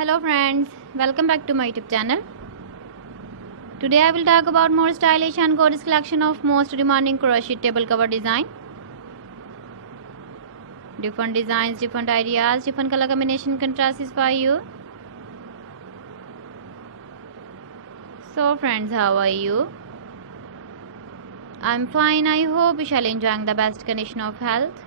Hello friends, welcome back to my YouTube channel. Today I will talk about more stylish and gorgeous collection of most demanding crochet table cover design. Different designs, different ideas, different color combination contrasts for you. So friends, how are you? I'm fine. I hope you shall enjoying the best condition of health.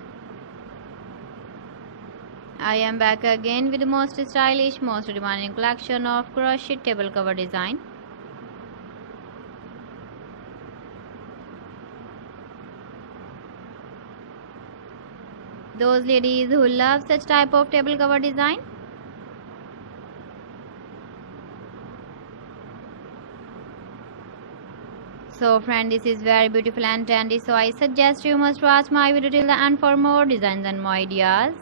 I am back again with the most stylish, most demanding collection of crochet table cover design. Those ladies who love such type of table cover design, so friend, this is very beautiful and trendy, so I suggest you must watch my video till the end for more designs and more ideas.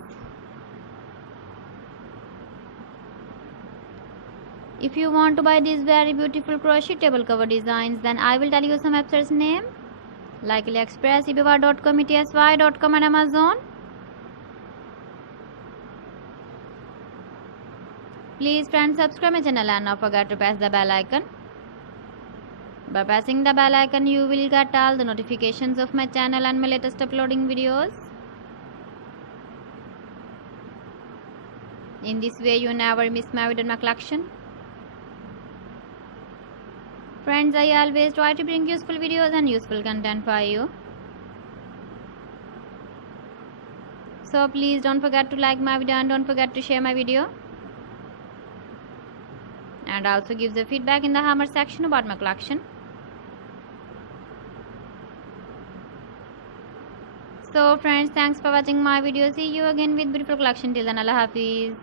If you want to buy these very beautiful crochet table cover designs, then I will tell you some websites name like AliExpress, eBay.com, ETSY.com and Amazon. Please friends, subscribe my channel and not forget to press the bell icon. By pressing the bell icon, you will get all the notifications of my channel and my latest uploading videos. In this way, you never miss my video in my collection. Friends, I always try to bring useful videos and useful content for you. So please don't forget to like my video and don't forget to share my video. And also give the feedback in the comment section about my collection. So friends, thanks for watching my video. See you again with beautiful collection. Till then, Allah Hafiz.